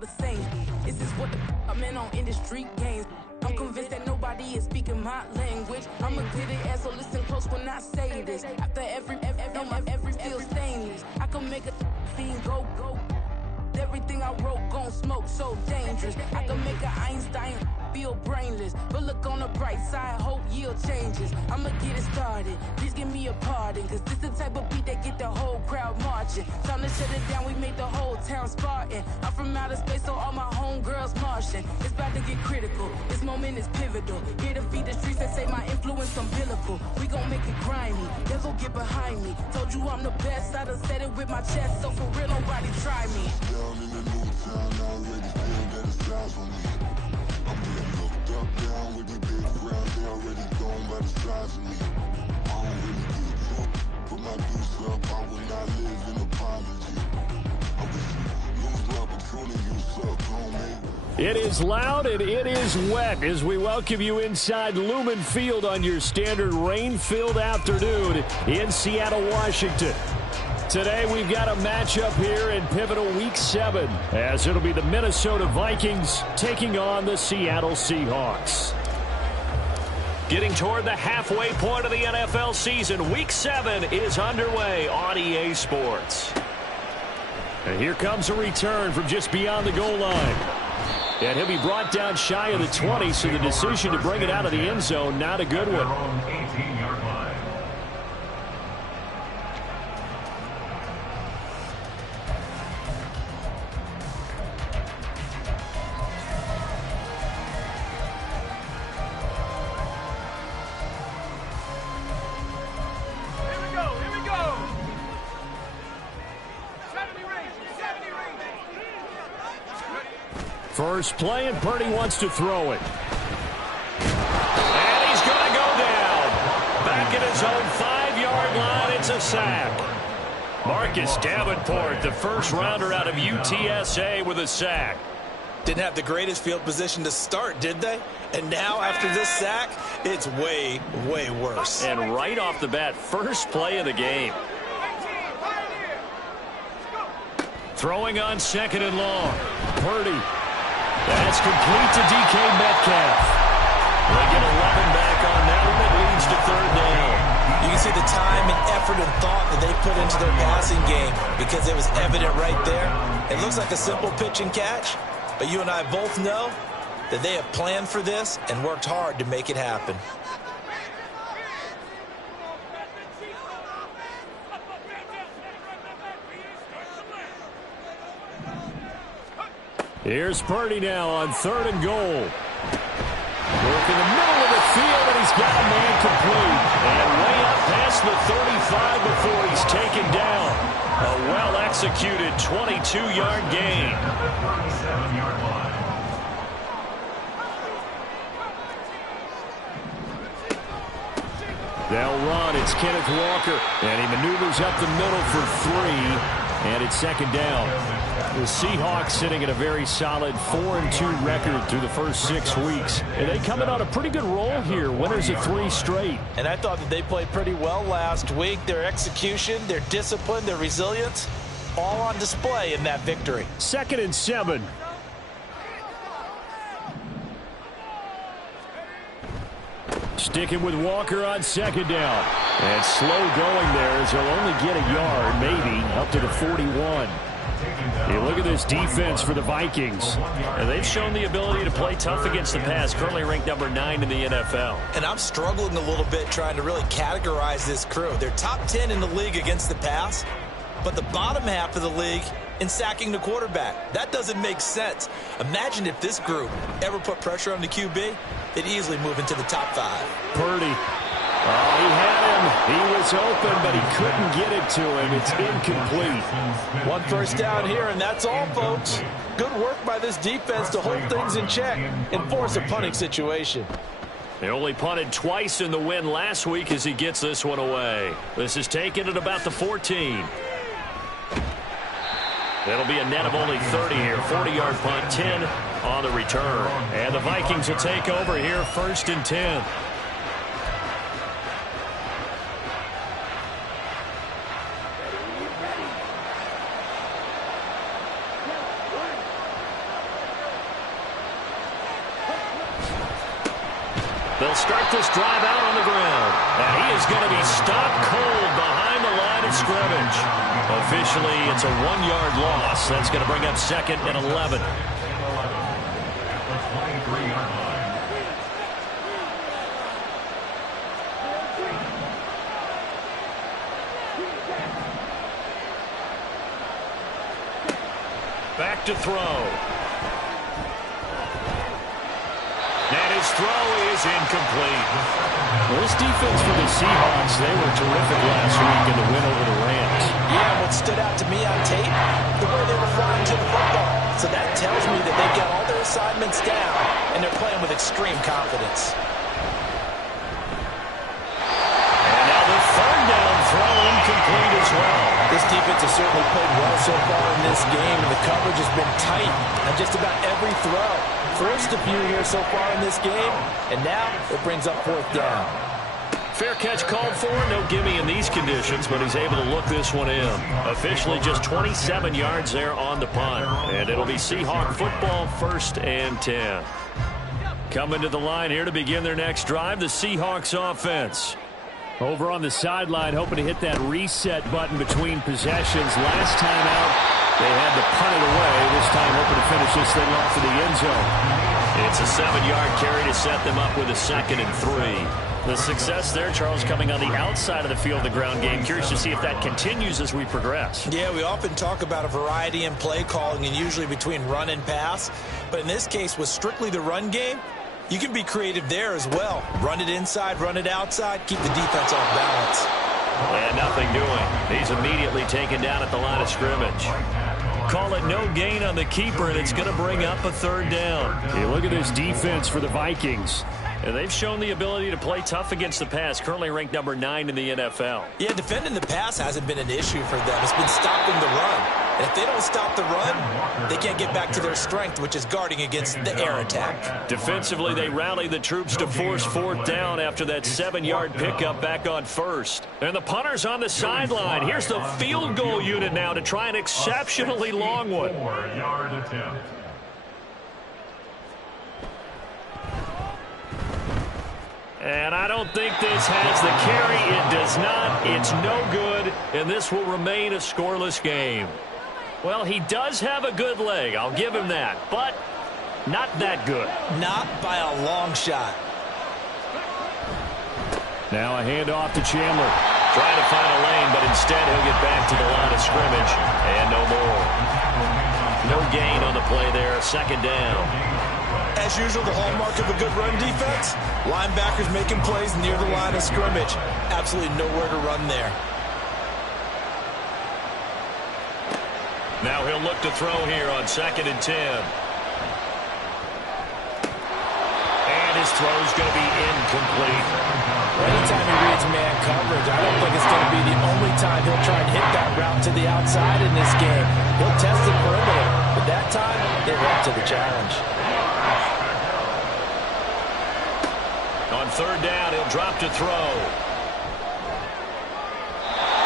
all the same. This is what the I'm in on in the street games. I'm convinced that nobody is speaking my language. I'ma get it, so listen close when I say this. After every feel stainless, I can make a fiend go. Everything I wrote gon' smoke, so dangerous. I can make an Einstein feel brainless, but look on the bright side, hope yield changes. I'ma get it started, please give me a pardon, cause this the type of beat that get the whole crowd marching. Time to shut it down, we made the whole town Spartan. I'm from outer space, so all my homegirls Martian. It's about to get critical, this moment is pivotal. Here to feed the streets that say my influence umbilical. We gon' make it grimy, devil get behind me. Told you I'm the best, I done said it with my chest, so for real nobody try me. Down in the new town, I already feel that it's time for me. I'm getting looked up, down with the big ground, they already gone by the size of me. I don't really get drunk, put my deuce up, I will not live in apology. I wish you lose the opportunity, you suck, homie. It is loud and it is wet as we welcome you inside Lumen Field on your standard rain-filled afternoon in Seattle, Washington. Today we've got a matchup here in pivotal Week 7 as it'll be the Minnesota Vikings taking on the Seattle Seahawks. Getting toward the halfway point of the NFL season, Week 7 is underway on EA Sports. And here comes a return from just beyond the goal line. And he'll be brought down shy of the 20, so the decision to bring it out of the end zone, not a good one. First play, and Purdy wants to throw it. And he's going to go down. Back at his own 5-yard line, it's a sack. Marcus Davenport, the first rounder out of UTSA, with a sack. Didn't have the greatest field position to start, did they? And now, after this sack, it's way, way worse. And right off the bat, first play of the game. Throwing on 2nd and long. Purdy. That's complete to DK Metcalf. They get 11 back on that one. It leads to 3rd down. You can see the time and effort and thought that they put into their passing game because it was evident right there. It looks like a simple pitch and catch, but you and I both know that they have planned for this and worked hard to make it happen. Here's Purdy now on 3rd and goal. Work in the middle of the field, and he's got a man complete. And way up past the 35 before he's taken down. A well-executed 22-yard gain. They'll run. It's Kenneth Walker. And he maneuvers up the middle for 3. And it's 2nd down. The Seahawks sitting at a very solid 4-2 record through the first 6 weeks. And they come in on a pretty good roll here. Winners of 3 straight. And I thought that they played pretty well last week. Their execution, their discipline, their resilience, all on display in that victory. 2nd and 7. Sticking with Walker on 2nd down. And slow going there as he'll only get a yard, maybe, up to the 41. You look at this defense for the Vikings. And they've shown the ability to play tough against the pass, currently ranked number 9 in the NFL. And I'm struggling a little bit trying to really categorize this crew. They're top 10 in the league against the pass, but the bottom half of the league in sacking the quarterback. That doesn't make sense. Imagine if this group ever put pressure on the QB, they'd easily move into the top 5. Purdy. Oh, he had him. He was open, but he couldn't get it to him. It's incomplete. 1 first down here, and that's all, folks. Good work by this defense to hold things in check and force a punting situation. They only punted twice in the win last week as he gets this one away. This is taken at about the 14. It'll be a net of only 30 here. 40-yard punt, 10 on the return. And the Vikings will take over here, 1st and 10. They'll start this drive out on the ground. And he is going to be stopped cold behind the line of scrimmage. Officially, it's a 1-yard loss. That's going to bring up 2nd and 11. Back to throw. And his throw is incomplete. Well, this defense for the Seahawks, they were terrific last week in the win over the Rams. Yeah, what stood out to me on tape, the way they were flying to the football. So that tells me that they've got all their assignments down, and they're playing with extreme confidence. And now the 3rd down throw incomplete as well. This defense has certainly played well so far in this game, and the coverage has been tight on just about every throw. Forced a few here so far in this game, and now it brings up 4th down. Fair catch called for. No gimme in these conditions, but he's able to look this one in. Officially just 27 yards there on the punt. And it'll be Seahawk football, 1st and 10. Coming to the line here to begin their next drive, the Seahawks offense. Over on the sideline, hoping to hit that reset button between possessions. Last time out, they had to punt it away. This time hoping to finish this thing off in the end zone. It's a 7-yard carry to set them up with a 2nd and 3. The success there, Charles, coming on the outside of the field, the ground game. Curious to see if that continues as we progress. Yeah, we often talk about a variety in play calling and usually between run and pass. But in this case, with strictly the run game, you can be creative there as well. Run it inside, run it outside, keep the defense off balance. And nothing doing. He's immediately taken down at the line of scrimmage. Call it no gain on the keeper, and it's going to bring up a 3rd down. Hey, look at this defense for the Vikings. And they've shown the ability to play tough against the pass, currently ranked number 9 in the NFL. Yeah, defending the pass hasn't been an issue for them. It's been stopping the run. And if they don't stop the run, they can't get back to their strength, which is guarding against the air attack. Defensively, they rally the troops to force 4th down after that 7-yard pickup back on 1st. And the punter's on the sideline. Here's the field goal unit now to try an exceptionally long one. 4-yard attempt. And I don't think this has the carry. It does not. It's no good. And this will remain a scoreless game. Well, he does have a good leg. I'll give him that. But not that good. Not by a long shot. Now a handoff to Chandler. Trying to find a lane, but instead he'll get back to the line of scrimmage. And no more. No gain on the play there. 2nd down. As usual, the hallmark of a good run defense, linebackers making plays near the line of scrimmage. Absolutely nowhere to run there. Now he'll look to throw here on 2nd and 10. And his throw's going to be incomplete. Anytime he reads man coverage, I don't think it's going to be the only time he'll try and hit that route to the outside in this game. He'll test the perimeter, but that time, they're up to the challenge. On 3rd down, he'll drop to throw.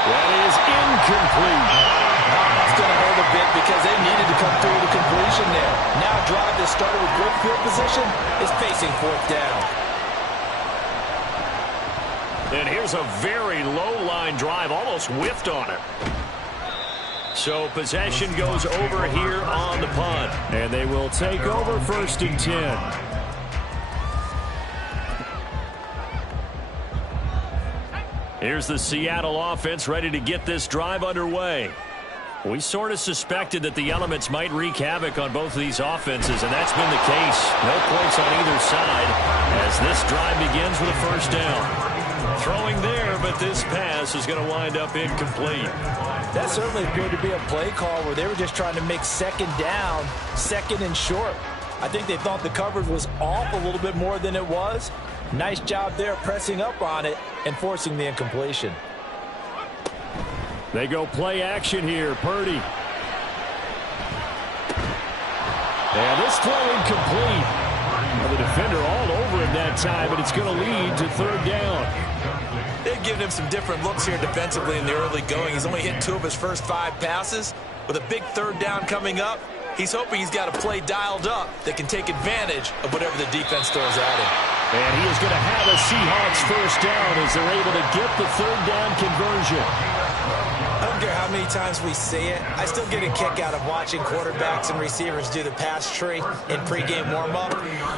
That is incomplete. That's going to hurt a bit because they needed to come through the completion there. Now a drive that started with good field position is facing 4th down. And here's a very low-line drive, almost whiffed on it. So possession goes over here on the punt. And they will take over 1st and 10. Here's the Seattle offense ready to get this drive underway. We sort of suspected that the elements might wreak havoc on both of these offenses, and that's been the case. No points on either side as this drive begins with a 1st down. Throwing there, but this pass is going to wind up incomplete. That certainly appeared to be a play call where they were just trying to make 2nd down, 2nd and short. I think they thought the coverage was off a little bit more than it was. Nice job there pressing up on it and forcing the incompletion. They go play action here. Purdy. And this throw incomplete. Well, the defender all over him that time, but it's going to lead to 3rd down. They've given him some different looks here defensively in the early going. He's only hit 2 of his first 5 passes. With a big 3rd down coming up, He's hoping he's got a play dialed up that can take advantage of whatever the defense throws at him. And he is going to have a Seahawks first down as they're able to get the third down conversion. I don't care how many times we see it. I still get a kick out of watching quarterbacks and receivers do the pass tree in pregame warm-up.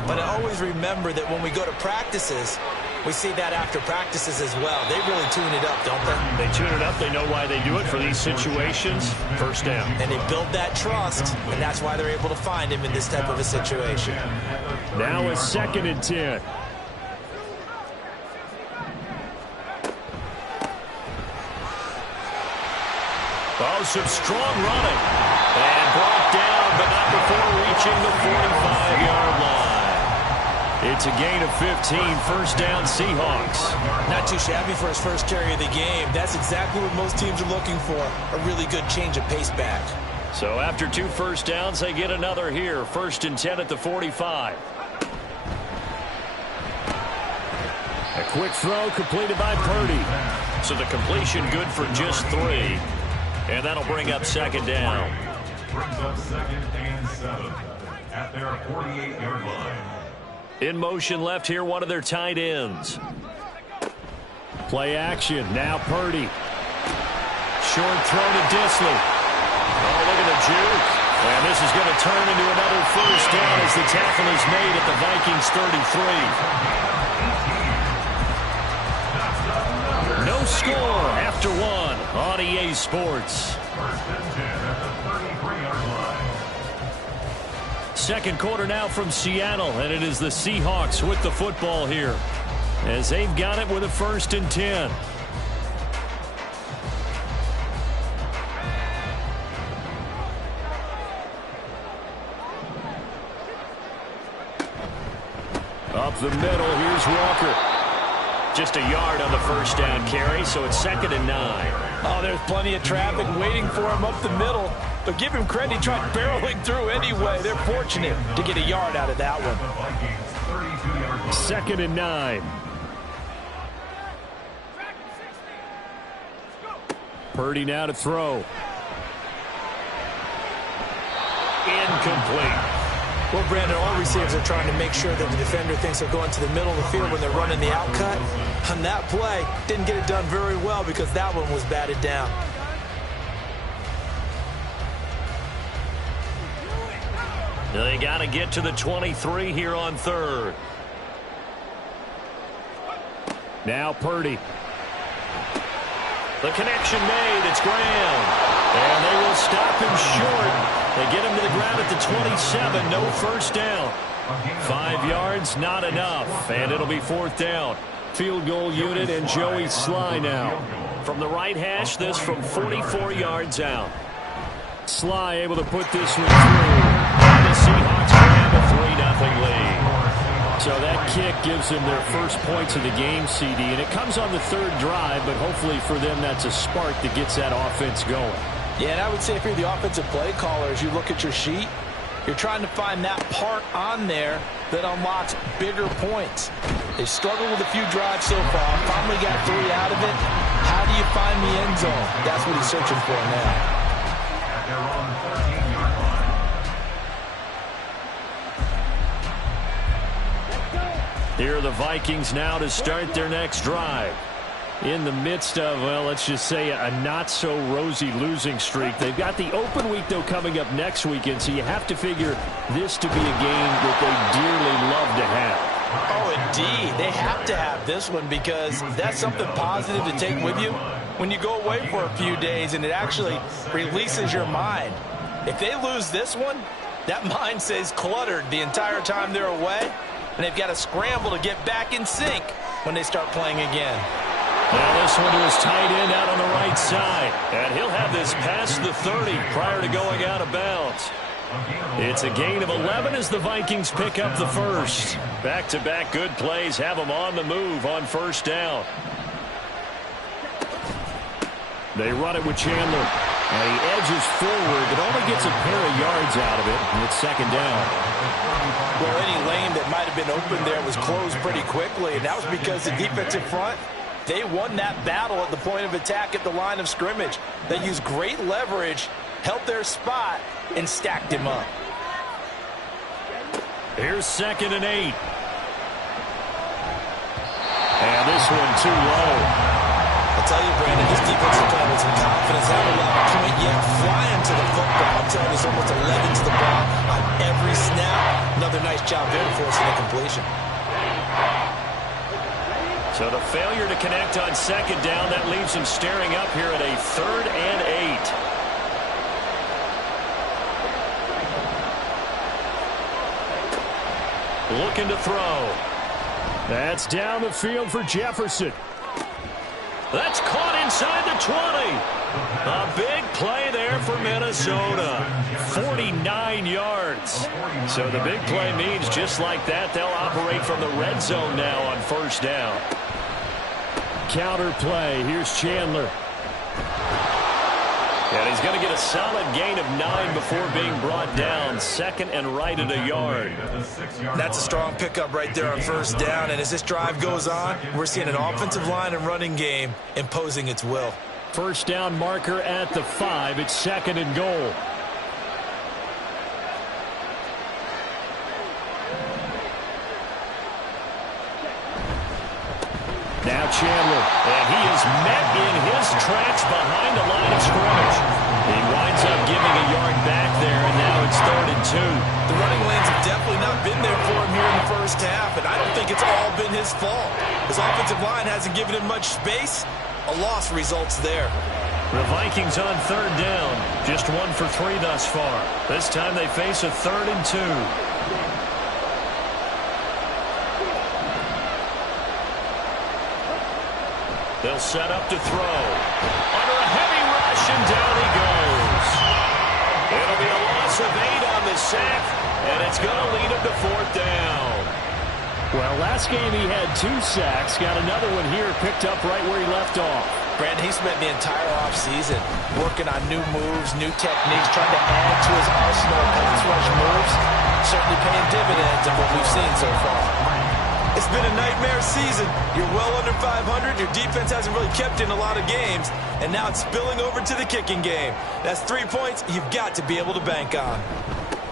But I always remember that when we go to practices, we see that after practices as well. They really tune it up, don't they? They tune it up. They know why they do it for these situations. First down. And they build that trust, and that's why they're able to find him in this type of a situation. Now a 2nd and 10. Oh, some strong running. And brought down, but not before reaching the 45-yard line. It's a gain of 15, first down Seahawks. Not too shabby for his first carry of the game. That's exactly what most teams are looking for, a really good change of pace back. So after 2 first downs, they get another here. 1st and 10 at the 45. A quick throw completed by Purdy. So the completion good for just 3. And that'll bring up 2nd down. Brings up 2nd and 7 at their 48-yard line. In motion left here, one of their tight ends. Play action. Now Purdy. Short throw to Disley. Oh, look at the juke. And this is going to turn into another first down as the tackle is made at the Vikings 33. No score after 1 on EA Sports. 1st and 10 at the 33-yard line. Second quarter now from Seattle, and it is the Seahawks with the football here as they've got it with a 1st and 10. Up the middle, here's Walker. Just a yard on the first down carry, so it's 2nd and 9. Oh, there's plenty of traffic waiting for him up the middle. But give him credit, he tried barreling through anyway. They're fortunate to get a yard out of that one. 2nd and 9. Purdy now to throw. Incomplete. Well, Brandon, all receivers are trying to make sure that the defender thinks they're going to the middle of the field when they're running the outcut. On that play, didn't get it done very well because that one was batted down. They got to get to the 23 here on 3rd. Now Purdy. The connection made. It's Graham. And they will stop him short. They get him to the ground at the 27. No first down. 5 yards, not enough. And it'll be 4th down. Field goal unit and Joey Sly now. From the right hash, this from 44 yards out. Sly able to put this one through. And the Seahawks grab a 3-0 lead. So that kick gives them their first points of the game, CD. And it comes on the 3rd drive, but hopefully for them that's a spark that gets that offense going. Yeah, and I would say if you're the offensive play caller, as you look at your sheet, you're trying to find that part on there that unlocks bigger points. They struggled with a few drives so far. Finally got 3 out of it. How do you find the end zone? That's what he's searching for now. At their own 13-yard line. Here are the Vikings now to start their next drive. In the midst of, well, let's just say a not-so-rosy losing streak. They've got the open week, though, coming up next weekend, so you have to figure this to be a game that they dearly love to have. Oh, indeed. They have to have this one because that's something positive to take with you when you go away for a few days, and it actually releases your mind. If they lose this one, that mind stays cluttered the entire time they're away, and they've got to scramble to get back in sync when they start playing again. Now this one to his tight end out on the right side. And he'll have this past the 30 prior to going out of bounds. It's a gain of 11 as the Vikings pick up the first. Back-to-back good plays have them on the move on first down. They run it with Chandler. And he edges forward, but only gets a pair of yards out of it. And it's 2nd down. Well, any lane that might have been open there was closed pretty quickly. And that was because the defensive front, they won that battle at the point of attack at the line of scrimmage. They used great leverage, held their spot, and stacked him up. Here's 2nd and 8. And this one too low. I'll tell you, Brandon, this defensive player with some confidence, haven't allowed a point yet, flying to the football. I'm telling you, it's almost 11 to the ball on every snap. Another nice job there forcing a completion. So the failure to connect on 2nd down, that leaves him staring up here at a 3rd and 8. Looking to throw. That's down the field for Jefferson. That's caught inside the 20. A big play there for Minnesota. 49 yards. So the big play means just like that, they'll operate from the red zone now on 1st down. Counter play. Here's Chandler. And he's going to get a solid gain of 9 before being brought down. 2nd and right at a yard. That's a strong pickup right there on 1st down. And as this drive goes on, we're seeing an offensive line and running game imposing its will. 1st down marker at the 5. It's 2nd and goal. Now Chandler, and he is met in his tracks behind the line of scrimmage. He winds up giving a yard back there, and now it's 3rd and 2. The running lanes have definitely not been there for him here in the 1st half, and I don't think it's all been his fault. His offensive line hasn't given him much space. A loss results there. The Vikings on 3rd down. Just 1 for 3 thus far. This time they face a 3rd and 2. They'll set up to throw. Under a heavy rush, and down he goes. It'll be a loss of 8 on the sack, and it's going to lead him to 4th down. Well, last game he had 2 sacks. Got another one here picked up right where he left off. Brandon, he spent the entire offseason working on new moves, new techniques, trying to add to his arsenal of pass rush moves. Certainly paying dividends of what we've seen so far. It's been a nightmare season. You're well under 500. Your defense hasn't really kept in a lot of games. And now it's spilling over to the kicking game. That's 3 points you've got to be able to bank on.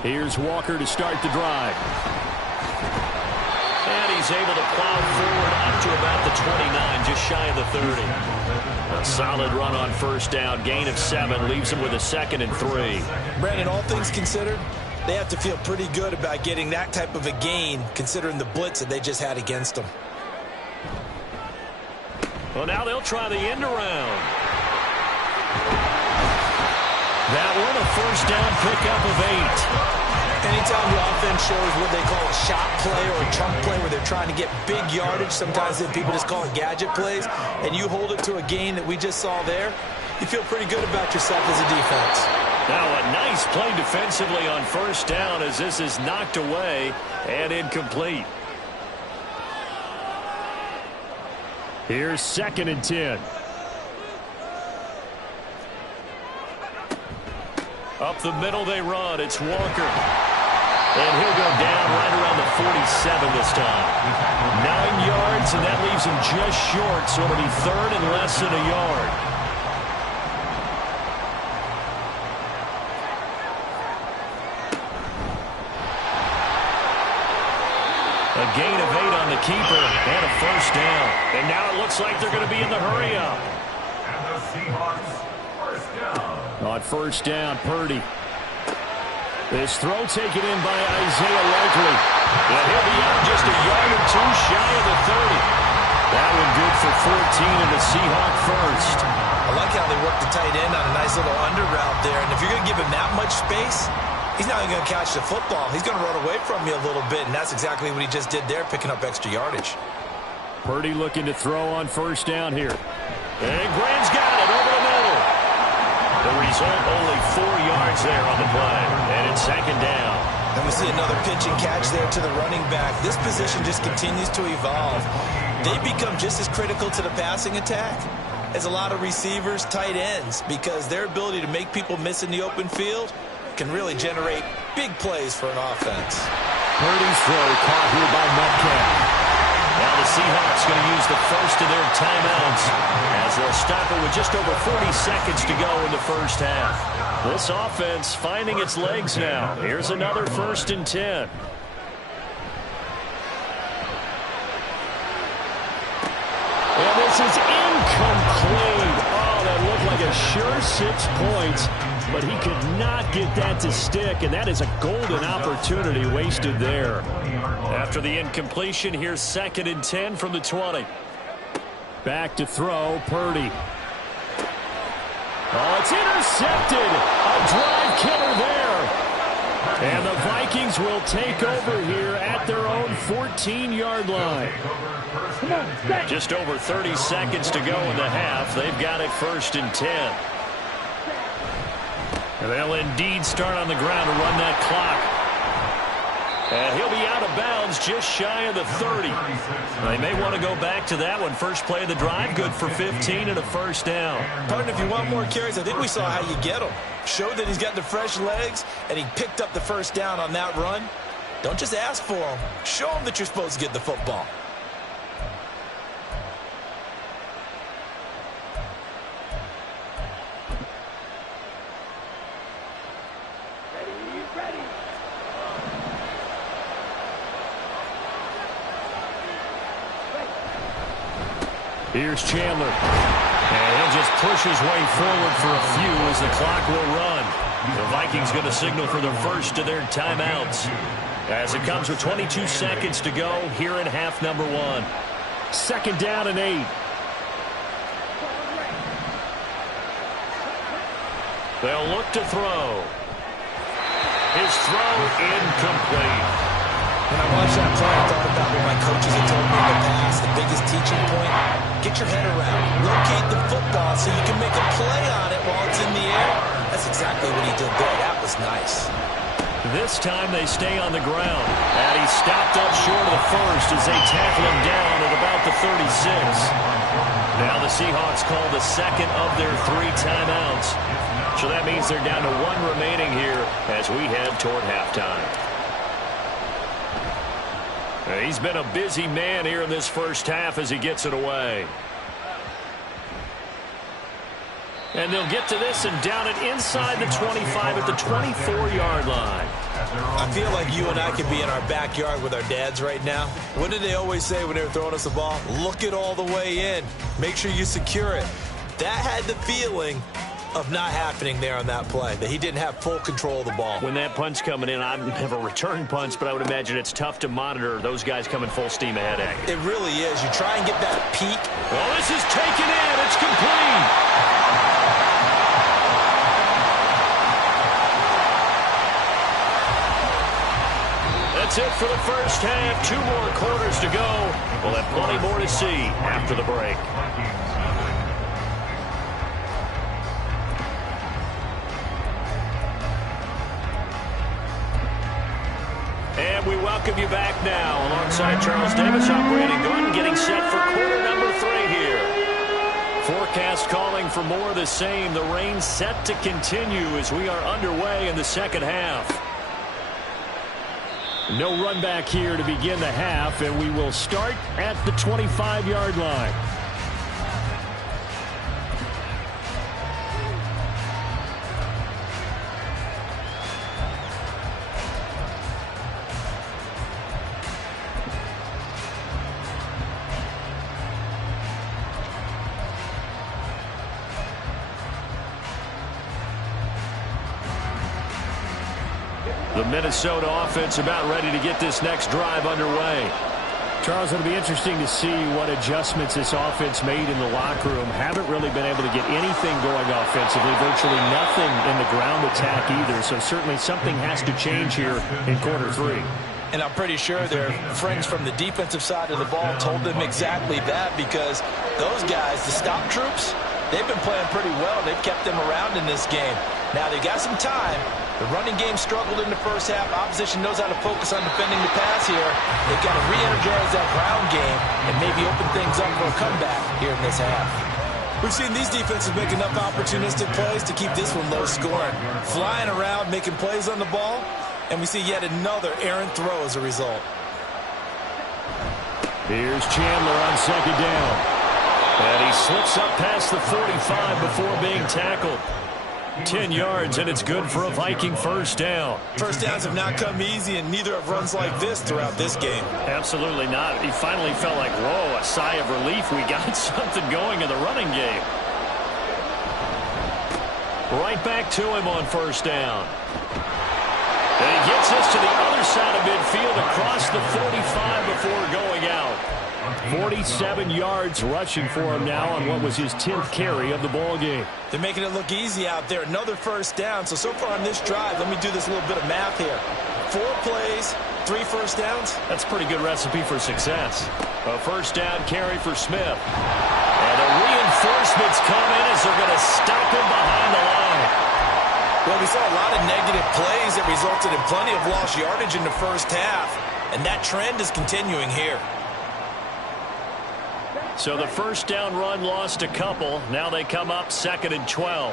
Here's Walker to start the drive. And he's able to plow forward up to about the 29, just shy of the 30. A solid run on 1st down. Gain of 7 leaves him with a 2nd and 3. Brandon, all things considered, they have to feel pretty good about getting that type of a gain, considering the blitz that they just had against them. Well, now they'll try the end around. That one, a 1st down pickup of 8. Anytime the offense shows what they call a shot play or a chunk play where they're trying to get big yardage, sometimes people just call it gadget plays, and you hold it to a gain that we just saw there, you feel pretty good about yourself as a defense. Now a nice play defensively on 1st down as this is knocked away and incomplete. Here's 2nd and 10. Up the middle they run. It's Walker. And he'll go down right around the 47 this time. 9 yards, and that leaves him just short, so it'll be 3rd and less than a yard. A gain of 8 on the keeper and a 1st down. And now it looks like they're going to be in the hurry-up. And the Seahawks, 1st down. On 1st down, Purdy. This throw taken in by Isaiah Likely. And he'll be out just a yard or 2 shy of the 30. That one good for 14 and the Seahawk 1st. I like how they work the tight end on a nice little under route there. And if you're going to give him that much space, he's not even going to catch the football. He's going to run away from you a little bit, and that's exactly what he just did there, picking up extra yardage. Purdy looking to throw on 1st down here. And Graham's got it over the middle. The result, only 4 yards there on the play, and it's 2nd down. And we see another pitch and catch there to the running back. This position just continues to evolve. They become just as critical to the passing attack as a lot of receivers, tight ends, because their ability to make people miss in the open field can really generate big plays for an offense. Purdy's throw caught here by Metcalf. Now the Seahawks going to use the first of their timeouts as they'll stop it with just over 40 seconds to go in the first half. This offense finding its legs now. Here's another 1st and 10. And this is incomplete. Oh, that looked like a sure 6 points, but he could not get that to stick, and that is a golden opportunity wasted there. After the incompletion, here's 2nd and 10 from the 20. Back to throw, Purdy. Oh, it's intercepted. A drive killer there. And the Vikings will take over here at their own 14-yard line. Just over 30 seconds to go in the half. They've got it 1st and 10. And they'll indeed start on the ground to run that clock. And he'll be out of bounds just shy of the 30. They may want to go back to that one. First play of the drive, good for 15 and a 1st down. Pardon, if you want more carries, I think we saw how you get him. Showed that he's got the fresh legs, and he picked up the 1st down on that run. Don't just ask for him. Show him that you're supposed to get the football. Here's Chandler. And he'll just push his way forward for a few as the clock will run. The Vikings going to signal for the first of their timeouts as it comes with 22 seconds to go here in half number 1. 2nd down and 8. They'll look to throw. His throw incomplete. When I watched that play, I thought about what my coaches had told me in the past. The biggest teaching point, get your head around. Locate the football so you can make a play on it while it's in the air. That's exactly what he did there. That was nice. This time they stay on the ground. And he stopped up short of the 1st as they tackle him down at about the 36. Now the Seahawks call the 2nd of their 3 timeouts. So that means they're down to 1 remaining here as we head toward halftime. He's been a busy man here in this first half as he gets it away. And they'll get to this and down it inside the 25 at the 24-yard line. I feel like you and I could be in our backyard with our dads right now. What did they always say when they were throwing us the ball? Look it all the way in. Make sure you secure it. That had the feeling of not happening there on that play, that he didn't have full control of the ball. When that punch coming in, I have a return punch, but I would imagine it's tough to monitor those guys coming full steam ahead at you. It really is. You try and get that peak. Well, this is taken in. It's complete. That's it for the first half. 2 more quarters to go. We'll have plenty more to see after the break. And we welcome you back now. Alongside Charles Davis, I'm Brandon Gordon, getting set for quarter number 3 here. Forecast calling for more of the same. The rain set to continue as we are underway in the second half. No run back here to begin the half, and we will start at the 25-yard line. The Minnesota offense about ready to get this next drive underway. Charles, it'll be interesting to see what adjustments this offense made in the locker room. Haven't really been able to get anything going offensively, virtually nothing in the ground attack either. So certainly something has to change here in quarter 3. And I'm pretty sure their friends from the defensive side of the ball told them exactly that, because those guys, the stop troops, they've been playing pretty well. They've kept them around in this game. Now they've got some time. The running game struggled in the first half. Opposition knows how to focus on defending the pass here. They've got to re-energize that ground game and maybe open things up for a comeback here in this half. We've seen these defenses make enough opportunistic plays to keep this one low scoring. Flying around, making plays on the ball, and we see yet another errant throw as a result. Here's Chandler on second down. And he slips up past the 45 before being tackled. 10 yards, and it's good for a Viking first down. First downs have not come easy, and neither have runs like this throughout this game. Absolutely not. He finally felt like, whoa, a sigh of relief. We got something going in the running game. Right back to him on first down. And he gets us to the other side of midfield across the 45 before going out. 47 yards rushing for him now on what was his 10th carry of the ball game. They're making it look easy out there. Another first down. So far on this drive, let me do this little bit of math here. 4 plays, 3 first downs. That's a pretty good recipe for success. A first down carry for Smith. And the reinforcements come in as they're going to stop him behind the line. Well, we saw a lot of negative plays that resulted in plenty of lost yardage in the first half. And that trend is continuing here. So the first down run lost a couple. Now they come up 2nd and 12.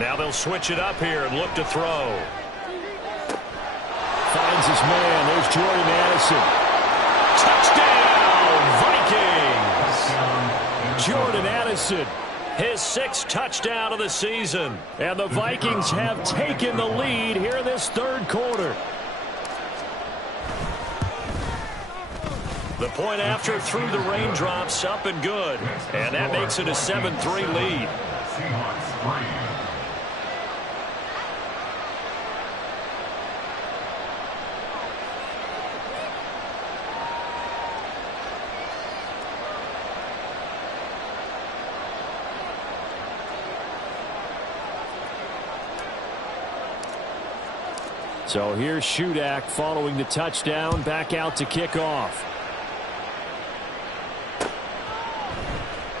Now they'll switch it up here and look to throw. Finds his man. There's Jordan Addison. Touchdown, Vikings! Jordan Addison. His 6th touchdown of the season. And the Vikings have taken the lead here in this 3rd quarter. The point after through the raindrops, up and good. And that makes it a 7-3 lead. Seahawks 3. So here's Shudak following the touchdown, back out to kick off.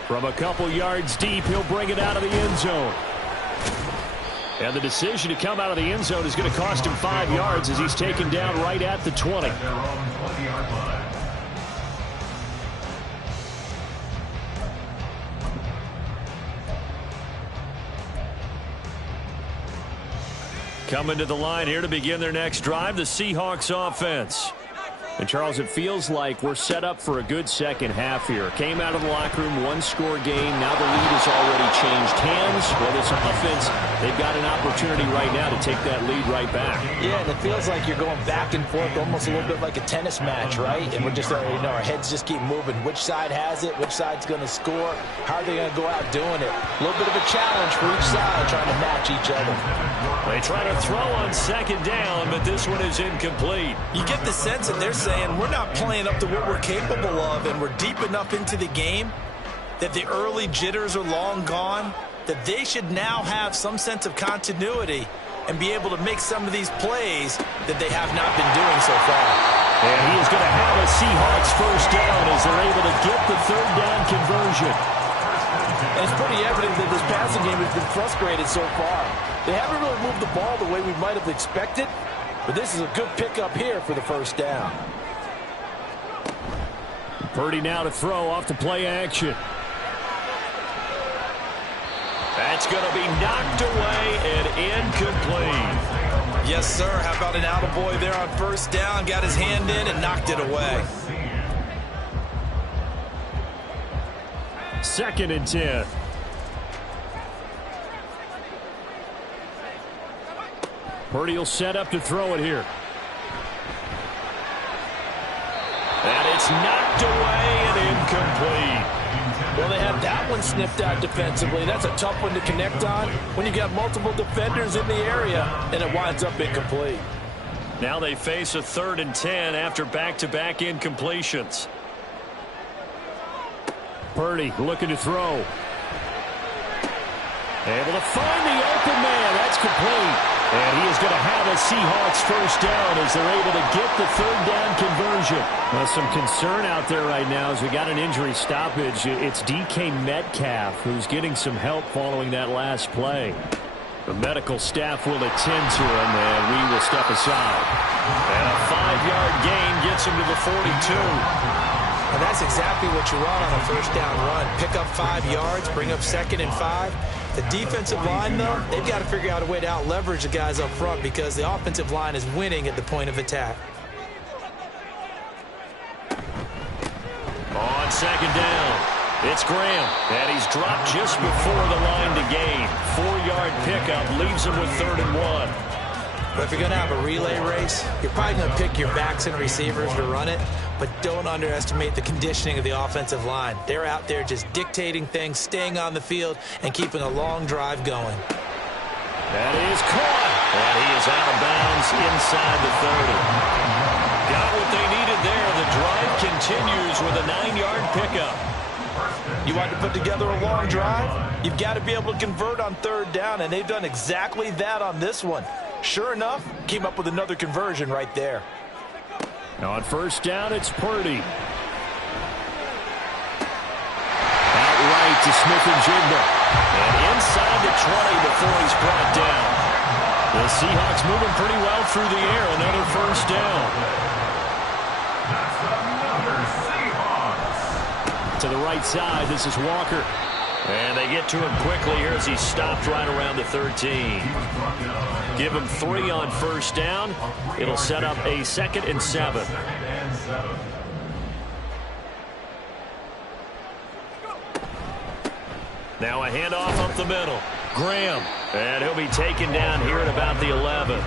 From a couple yards deep, he'll bring it out of the end zone. And the decision to come out of the end zone is going to cost him 5 yards as he's taken down right at the 20. At their own 20-yard line. Coming to the line here to begin their next drive, the Seahawks offense. And, Charles, it feels like we're set up for a good second half here. Came out of the locker room, 1-score game. Now the lead has already changed hands. Well, this offense, they've got an opportunity right now to take that lead right back. Yeah, and it feels like you're going back and forth, almost a little bit like a tennis match, right? And we're just, our heads just keep moving. Which side has it? Which side's going to score? How are they going to go out doing it? A little bit of a challenge for each side, trying to match each other. They try to throw on second down, but this one is incomplete. You get the sense that they're saying we're not playing up to what we're capable of, and we're deep enough into the game that the early jitters are long gone, that they should now have some sense of continuity and be able to make some of these plays that they have not been doing so far. And he is going to have a Seahawks first down as they're able to get the 3rd down conversion. And it's pretty evident that this passing game has been frustrated so far. They haven't really moved the ball the way we might have expected, but this is a good pickup here for the first down. Purdy now to throw off the play action. That's going to be knocked away and incomplete. Yes, sir. How about an attaboy there on first down? Got his hand in and knocked it away. 2nd and 10. Purdy will set up to throw it here. And it's knocked away and incomplete. Well, they have that one snipped out defensively. That's a tough one to connect on when you got multiple defenders in the area, and it winds up incomplete. Now they face a 3rd and 10 after back-to-back incompletions. Purdy looking to throw. Able to find the open man. That's complete. And he is going to have a Seahawks first down as they're able to get the 3rd down conversion. Well, some concern out there right now as we got an injury stoppage. It's DK Metcalf who's getting some help following that last play. The medical staff will attend to him, and we will step aside. And a 5-yard gain gets him to the 42. And that's exactly what you want on a first down run. Pick up 5 yards, bring up 2nd and 5. The defensive line, though, they've got to figure out a way to out-leverage the guys up front because the offensive line is winning at the point of attack. On second down, it's Graham, and he's dropped just before the line to gain. 4-yard pickup leaves him with 3rd and 1. But if you're going to have a relay race, you're probably going to pick your backs and receivers to run it, but don't underestimate the conditioning of the offensive line. They're out there just dictating things, staying on the field, and keeping a long drive going. That is caught, and he is out of bounds inside the 30. Got what they needed there. The drive continues with a 9-yard pickup. You want to put together a long drive? You've got to be able to convert on 3rd down, and they've done exactly that on this one. Sure enough, came up with another conversion right there. On 1st down, it's Purdy. Outright to Smith-Njigba. And inside the 20 before he's brought down. The Seahawks moving pretty well through the air. Another 1st down. That's another Seahawks. To the right side, this is Walker. And they get to him quickly here as he stopped right around the 13. Give him 3 on 1st down. It'll set up a 2nd and 7. Now a handoff up the middle. Graham. And he'll be taken down here at about the 11.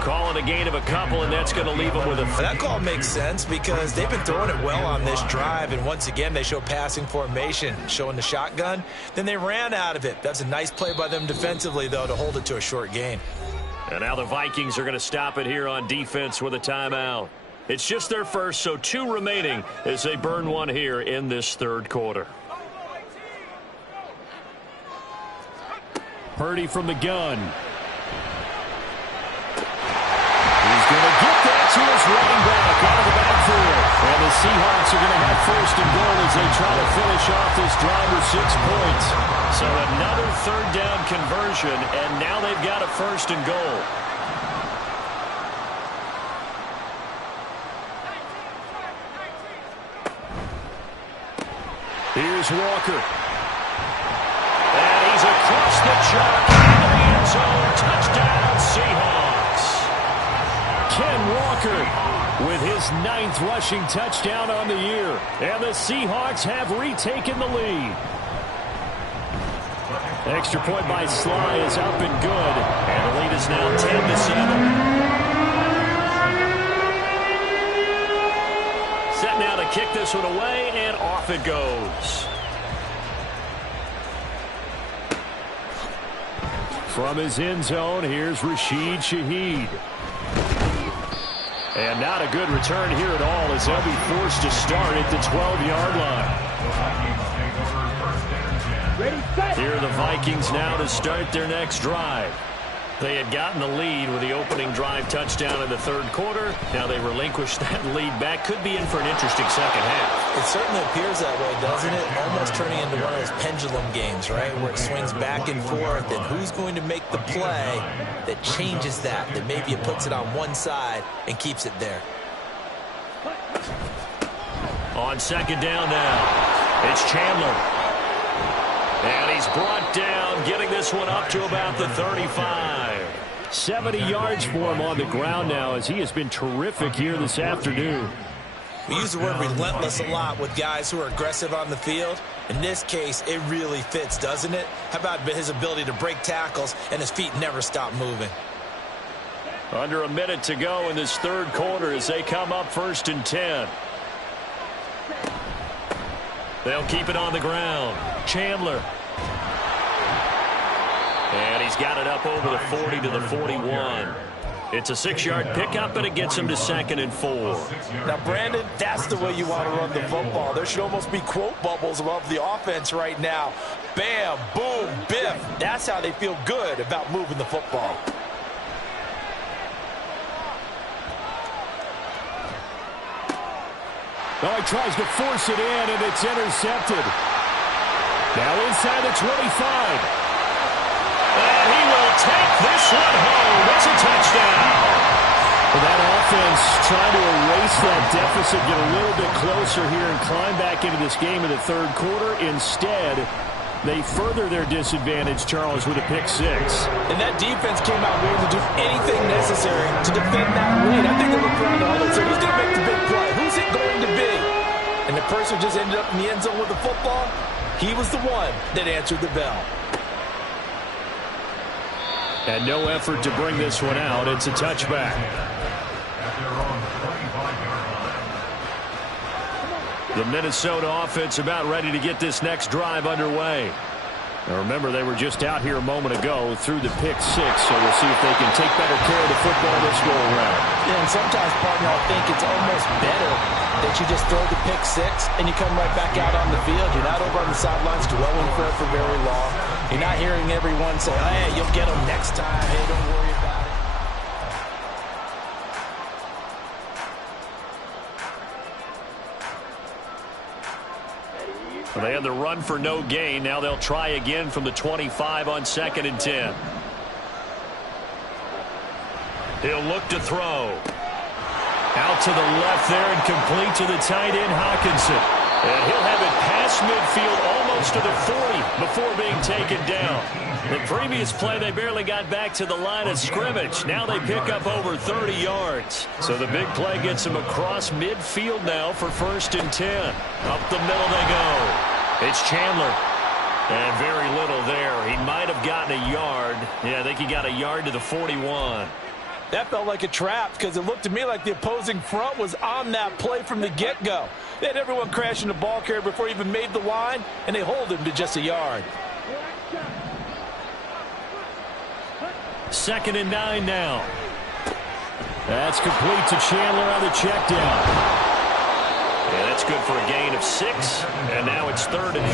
Calling a gain of a couple, and that's going to leave him with a... That call makes sense because they've been throwing it well on this drive, and once again they show passing formation, showing the shotgun. Then they ran out of it. That's a nice play by them defensively, though, to hold it to a short gain. And now the Vikings are going to stop it here on defense with a timeout. It's just their first, so 2 remaining as they burn one here in this 3rd quarter. Purdy from the gun. He's going to get that to his running back out of the backfield. And the Seahawks are going to have 1st and goal as they try to finish off this drive with 6 points. So another 3rd down conversion, and now they've got a 1st and goal. Here's Walker. And he's across the chalk into the end zone. Touchdown, Seahawks. Ken Walker with his 9th rushing touchdown on the year. And the Seahawks have retaken the lead. Extra point by Sly is up and good. And the lead is now 10-7. Set now to kick this one away, and off it goes. From his end zone, here's Rashid Shaheed. And not a good return here at all as they'll be forced to start at the 12-yard line. Here are the Vikings now to start their next drive. They had gotten the lead with the opening drive touchdown in the 3rd quarter. Now they relinquish that lead back. Could be in for an interesting second half. It certainly appears that way, doesn't it? Almost turning into one of those pendulum games, right, where it swings back and forth, and who's going to make the play that changes that maybe it puts it on one side and keeps it there. On 2nd down now, it's Chandler. And he's brought down, getting this one up to about the 35. 70 yards for him on the ground now as he has been terrific here this afternoon. We use the word relentless a lot with guys who are aggressive on the field. In this case, it really fits, doesn't it? How about his ability to break tackles and his feet never stop moving? Under a minute to go in this 3rd quarter as they come up 1st and 10. They'll keep it on the ground. Chandler. And he's got it up over the 40 to the 41. It's a 6-yard pickup, and it gets him to 2nd and 4. Now, Brandon, that's the way you want to run the football. There should almost be quote bubbles above the offense right now. Bam, boom, biff. That's how they feel good about moving the football. Oh, he tries to force it in, and it's intercepted. Now inside the 25. And he will take this one home. It's a touchdown. Well, that offense trying to erase that deficit, get a little bit closer here and climb back into this game in the 3rd quarter. Instead, They further their disadvantage, Charles, with a pick six. And that defense came out willing to do anything necessary to defend that lead. I think they looked around the huddle and said, who's going to make the big play? Who's it going to be? And the person just ended up in the end zone with the football. He was the one that answered the bell. And no effort to bring this one out. It's a touchback. The Minnesota offense about ready to get this next drive underway. Now remember, they were just out here a moment ago through the pick six, so we'll see if they can take better care of the football this go around. Yeah, and sometimes, partner, I think it's almost better that you just throw the pick six and you come right back out on the field. You're not over on the sidelines dwelling for it for very long. You're not hearing everyone say, hey, you'll get them next time. Hey, don't worry about it. Well, they had the run for no gain. Now they'll try again from the 25 on 2nd and 10. He'll look to throw. Out to the left there and complete to the tight end, Hawkinson. And he'll have it past midfield almost to the 40 before being taken down. The previous play, they barely got back to the line of scrimmage. Now they pick up over 30 yards. So the big play gets them across midfield now for 1st and 10. Up the middle they go. It's Chandler. And very little there. He might have gotten a yard. Yeah, I think he got a yard to the 41. That felt like a trap because it looked to me like the opposing front was on that play from the get-go. They had everyone crashing the ball carrier before he even made the line, and they hold him to just a yard. 2nd and 9 now. That's complete to Chandler on the check down. Yeah, that's good for a gain of 6, and now it's 3rd and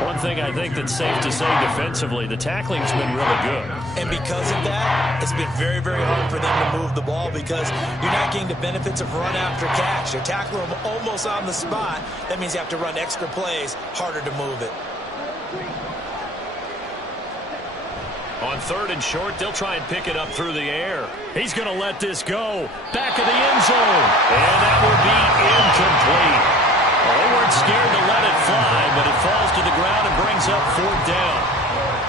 3. One thing I think that's safe to say defensively, the tackling's been really good. And because of that, it's been very, very hard for them to move the ball because you're not getting the benefits of run after catch. You're tackling them almost on the spot. That means you have to run extra plays, harder to move it. On 3rd and short, they'll try and pick it up through the air. He's going to let this go. Back of the end zone. And that will be incomplete. Well, they weren't scared to let it fly, but it falls to the ground and brings up 4th down.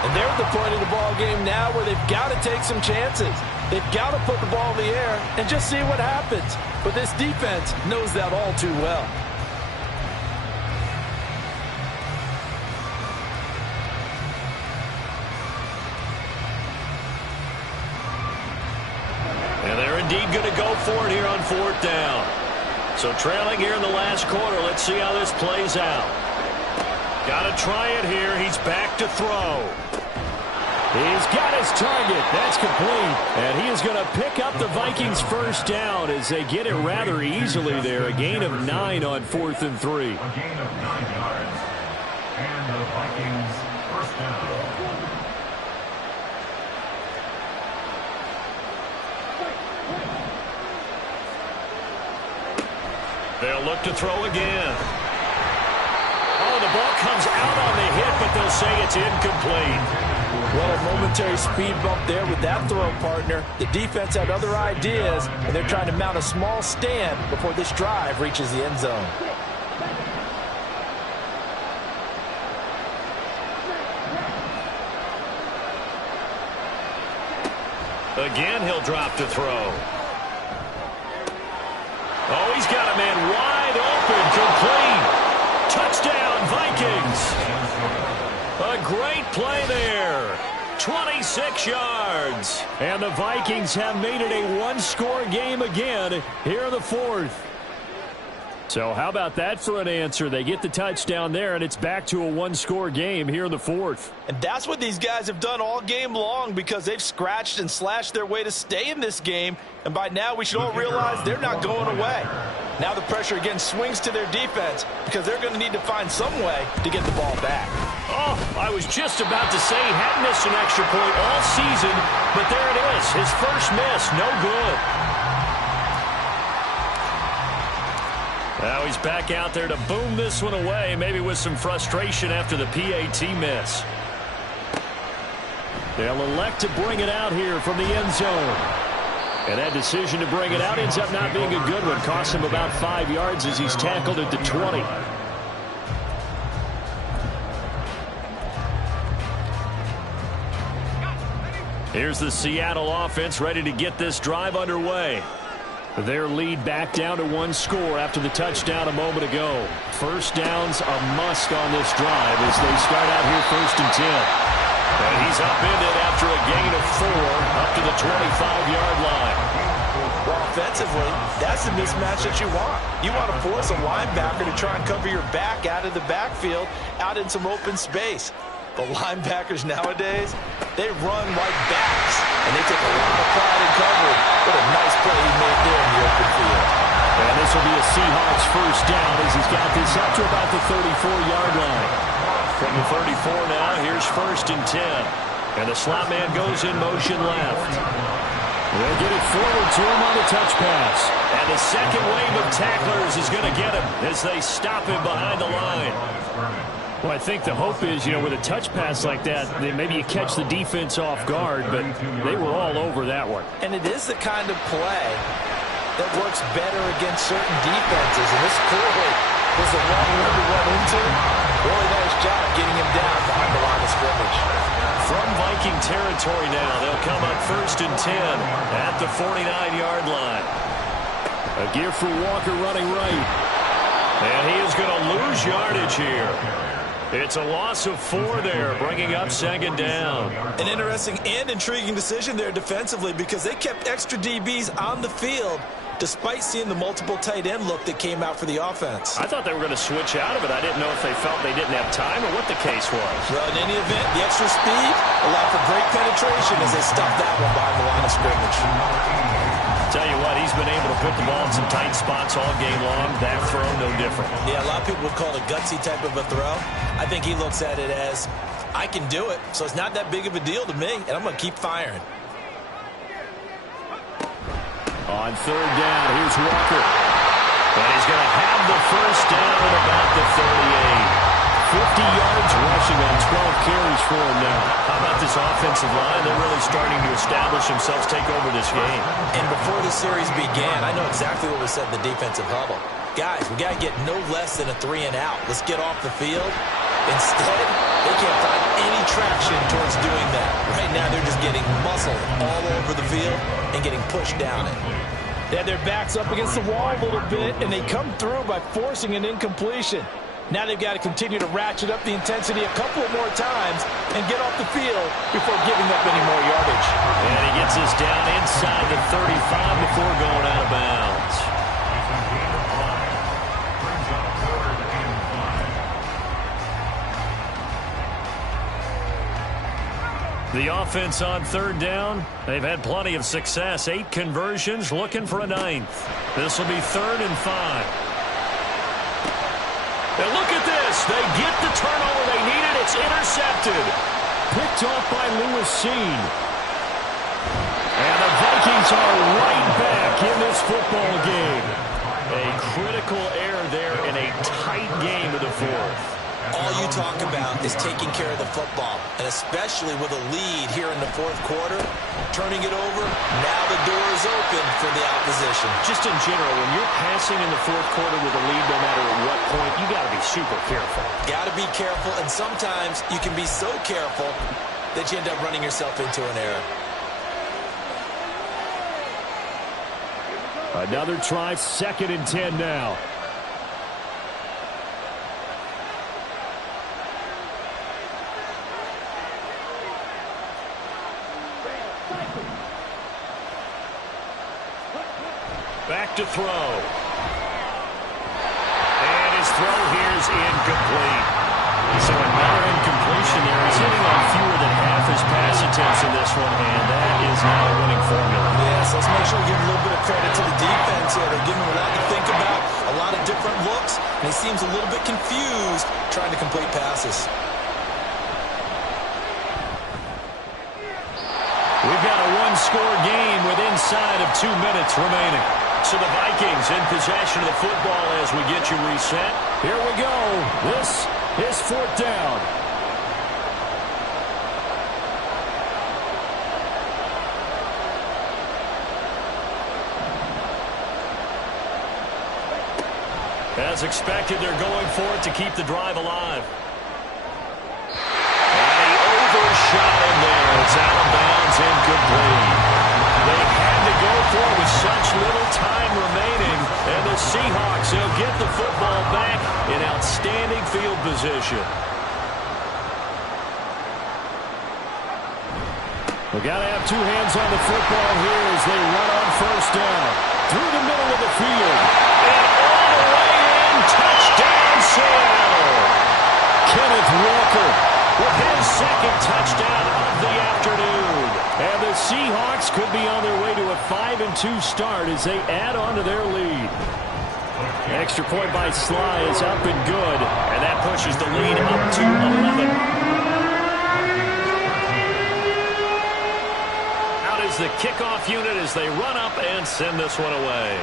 And they're at the point of the ball game now where they've got to take some chances. They've got to put the ball in the air and just see what happens. But this defense knows that all too well. And they're indeed going to go for it here on 4th down. So trailing here in the last quarter. Let's see how this plays out. Got to try it here. He's back to throw. He's got his target. That's complete. And he is going to pick up the Vikings' 1st down as they get it rather easily there. A gain of 9 on 4th and 3. A gain of 9 yards. And the Vikings' 1st down. They'll look to throw again. Oh, the ball comes out on the hit, but they'll say it's incomplete. Well, a momentary speed bump there with that throw, partner. The defense had other ideas, and they're trying to mount a small stand before this drive reaches the end zone. Again, he'll drop to throw. Oh, he's got a man wide open, complete. Touchdown, Vikings. A great play there. 26 yards. And the Vikings have made it a one-score game again here in the 4th. So how about that for an answer? They get the touchdown there, and it's back to a one-score game here in the 4th. And that's what these guys have done all game long because they've scratched and slashed their way to stay in this game. And by now, we should all realize they're not going away. Now the pressure again swings to their defense because they're going to need to find some way to get the ball back. Oh, I was just about to say he hadn't missed an extra point all season, but there it is. His first miss, no good. Now he's back out there to boom this one away, maybe with some frustration after the PAT miss. They'll elect to bring it out here from the end zone. And that decision to bring it out ends up not being a good one. Costs him about 5 yards as he's tackled at the 20. Here's the Seattle offense ready to get this drive underway. Their lead back down to 1 score after the touchdown a moment ago. First down's a must on this drive as they start out here 1st and 10. And he's upended after a gain of 4 up to the 25-yard line. Well, offensively, that's the mismatch that you want. You want to force a linebacker to try and cover your back out of the backfield, out in some open space. But linebackers nowadays, they run like backs, and they take a lot of pride in coverage. What a nice play he made there in the open field. And this will be a Seahawks first down as he's got this up to about the 34-yard line. From the 34 now, here's 1st and 10. And the slot man goes in motion left. They'll get it forward to him on the touch pass. And the second wave of tacklers is going to get him as they stop him behind the line. Well, I think the hope is, with a touch pass like that, maybe you catch the defense off guard, but they were all over that one. And it is the kind of play that works better against certain defenses. And this clearly was the wrong one to run into. Really nice job getting him down behind the line of scrimmage. From Viking territory now, they'll come up 1st and 10 at the 49-yard line. A give for Walker running right. And he is going to lose yardage here. It's a loss of 4 there, bringing up 2nd down. An interesting and intriguing decision there defensively because they kept extra DBs on the field despite seeing the multiple tight end look that came out for the offense. I thought they were going to switch out of it. I didn't know if they felt they didn't have time or what the case was. Well, in any event, the extra speed allowed for great penetration as they stuffed that one behind the line of scrimmage. Tell you what, he's been able to put the ball in some tight spots all game long. That throw, no different. Yeah, a lot of people would call it a gutsy type of a throw. I think he looks at it as, I can do it, so it's not that big of a deal to me, and I'm going to keep firing. On 3rd down, here's Walker. And he's going to have the first down at about the 38. 50 yards rushing on 12 carries for him now. How about this offensive line? They're really starting to establish themselves, take over this game. And before the series began, I know exactly what we said in the defensive huddle. Guys, we got to get no less than a 3 and out. Let's get off the field. Instead, they can't find any traction towards doing that. Right now, they're just getting muscled all over the field and getting pushed down it. They had their backs up against the wall a little bit, and they come through by forcing an incompletion. Now they've got to continue to ratchet up the intensity a couple of more times and get off the field before giving up any more yardage. And he gets us down inside the 35 before going out of bounds. The offense on 3rd down, they've had plenty of success. 8 conversions, looking for a 9th. This will be 3rd and 5. And look at this. They get the turnover they needed. It's intercepted. Picked off by Lewis Seen. And the Vikings are right back in this football game. A critical error there in a tight game of the 4th. All you talk about is taking care of the football, and especially with a lead here in the 4th quarter, turning it over, now the door is open for the opposition. Just in general, when you're passing in the 4th quarter with a lead, no matter at what point, you got to be super careful. Got to be careful, and sometimes you can be so careful that you end up running yourself into an error. Another try, 2nd and 10 now. Back to throw. And his throw here is incomplete. So another incompletion there. He's hitting on fewer than half his pass attempts in this one, and that is not a winning formula. Yes, let's make sure we give a little bit of credit to the defense here. They're giving him a lot to think about, a lot of different looks, and he seems a little bit confused trying to complete passes. We've got a one-score game with inside of 2 minutes remaining. So the Vikings in possession of the football as we get you reset. Here we go. This is 4th down. As expected, they're going for it to keep the drive alive. And he overshot him there. It's out of bounds, incomplete. position. We got to have two hands on the football here as they run on first down. Through the middle of the field. And all the way in. Touchdown, Seattle. Kenneth Walker with his second touchdown of the afternoon. And the Seahawks could be on their way to a 5-2 start as they add on to their lead. Extra point by Sly is up and good. And that pushes the lead up to 11. The kickoff unit as they run up and send this one away.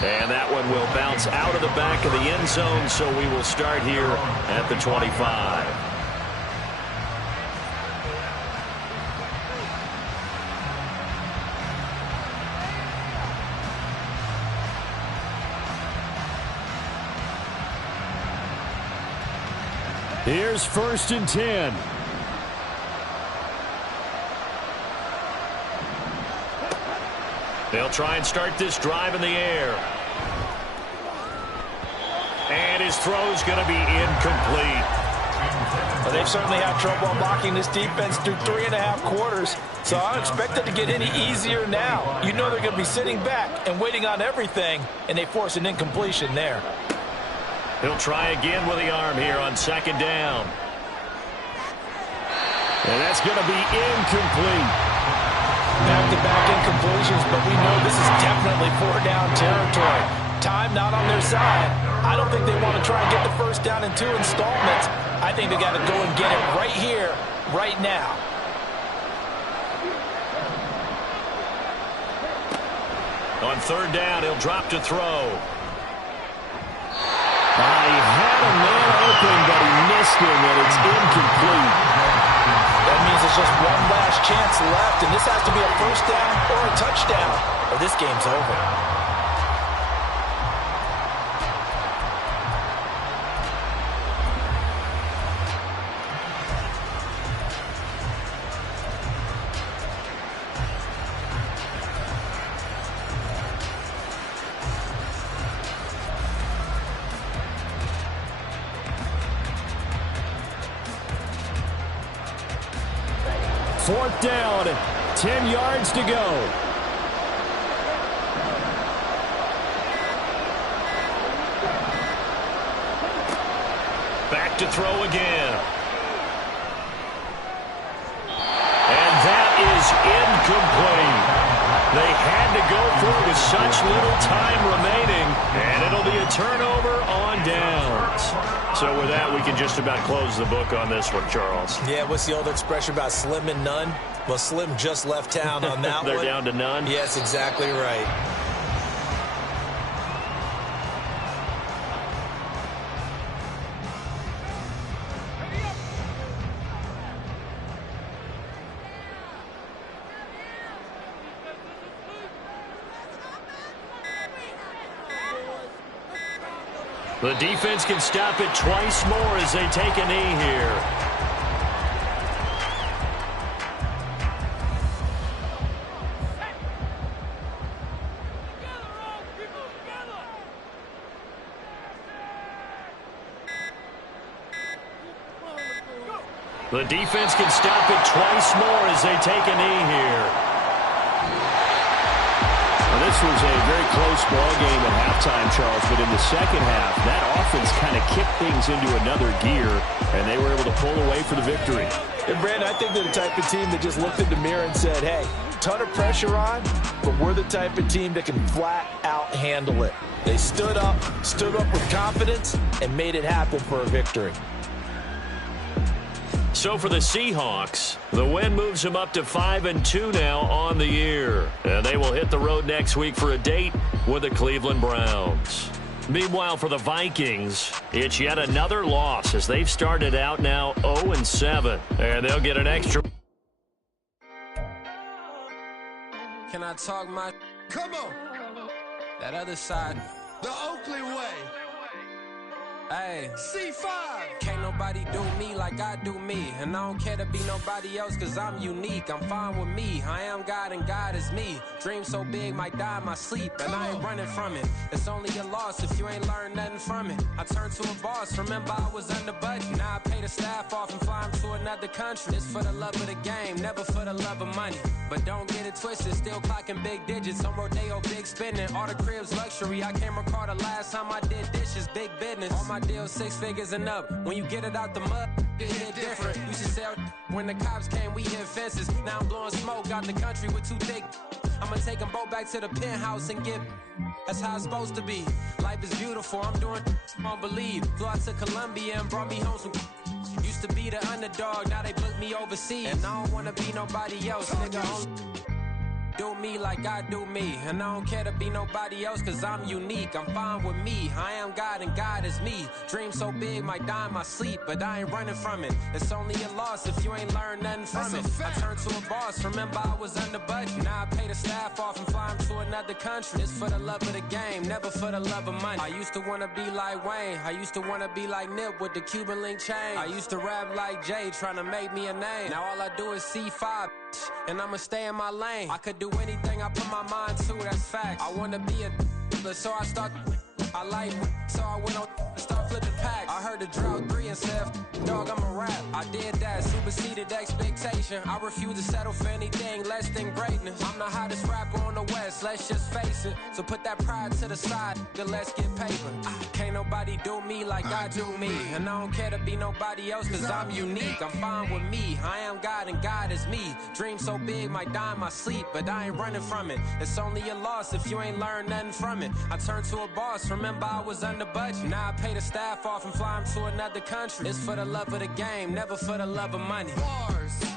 And that one will bounce out of the back of the end zone, so we will start here at the 25. Here's 1st and 10. They'll try and start this drive in the air. And his throw's going to be incomplete. Well, they've certainly had trouble unlocking this defense through 3.5 quarters, so I don't expect it to get any easier now. You know they're going to be sitting back and waiting on everything, and they force an incompletion there. He'll try again with the arm here on 2nd down. And that's going to be incomplete. Back-to-back incompletions, but we know this is definitely 4-down territory. Time not on their side. I don't think they want to try and get the first down in 2 installments. I think they got to go and get it right here, right now. On 3rd down, he'll drop to throw. He had a man open, but he missed him, and it's incomplete. That means it's just one last chance left, and this has to be a first down or a touchdown, or this game's over. Fourth down, 10 yards to go. Back to throw again. And that is incomplete. They had to go for it with such little time remaining, and it'll be a turnover on downs. So with that, we can just about close the book on this one, Charles. Yeah, what's the old expression about slim and none? Well, Slim just left town on that They're one. down to none? Yes, exactly right. The defense can stop it twice more as they take a knee here. The defense can stop it twice more as they take a knee here. Well, this was a very close ball game at halftime, Charles, but in the second half, that offense kind of kicked things into another gear, and they were able to pull away for the victory. And Brandon, I think they're the type of team that just looked in the mirror and said, hey, ton of pressure on, but we're the type of team that can flat out handle it. They stood up with confidence, and made it happen for a victory. So for the Seahawks, the win moves them up to 5-2 now on the year. And they will hit the road next week for a date with the Cleveland Browns. Meanwhile, for the Vikings, it's yet another loss as they've started out now 0-7. And they'll get an extra. Can I talk my... Come on! That other side. The Oakley way. Hey, C5. Can't nobody do me like I do me. And I don't care to be nobody else, cause I'm unique. I'm fine with me. I am God and God is me. Dream so big, might die in my sleep. And I ain't running from it. It's only a loss if you ain't learned nothing from it. I turned to a boss, remember I was under budget. Now I pay the staff off and fly them to another country. It's for the love of the game, never for the love of money. But don't get it twisted, still clocking big digits. On Rodeo, big spending. All the cribs luxury. I can't recall the last time I did dishes, big business. All my deals 6 figures and up. When you get it out the mud, it hit different. Used to sell when the cops came, we hit fences. Now I'm blowing smoke out the country with 2 thick. I'ma take them both back to the penthouse and get. That's how it's supposed to be. Life is beautiful, I'm doing I don't believe. Flew out to Colombia and brought me home some. Used to be the underdog, now they booked me overseas. And I don't wanna be nobody else, nigga. Do me like I do me. And I don't care to be nobody else, cause I'm unique. I'm fine with me. I am God and God is me. Dream so big, might die in my sleep, but I ain't running from it. It's only a loss if you ain't learned nothing from it. I turned to a boss, remember I was under budget. Now I pay the staff off and fly them to another country. It's for the love of the game, never for the love of money. I used to wanna be like Wayne. I used to wanna be like Nip with the Cuban link chain. I used to rap like Jay, trying to make me a name. Now all I do is C5, and I'ma stay in my lane. I could do anything I put my mind to, that's facts. I wanna be a so I start. I like so I went on and start flipping packs. I heard the drought 3 and said, dog, I'm a rap. I did that, superseded expectation. I refuse to settle for anything less than greatness. I'm the hottest rapper on the West, let's just face it. So put that pride to the side, then let's get paper. Can't nobody do me like I do me. And I don't care to be nobody else, cause I'm unique. I'm fine with me. I am God and God is me. Dream so big, might die in my sleep, but I ain't running from it. It's only a loss if you ain't learned nothing from it. I turned to a boss, remember I was under budget. Now I pay the staff off and fly them to another country. It's for the love of the game, never for the love of money. Bars.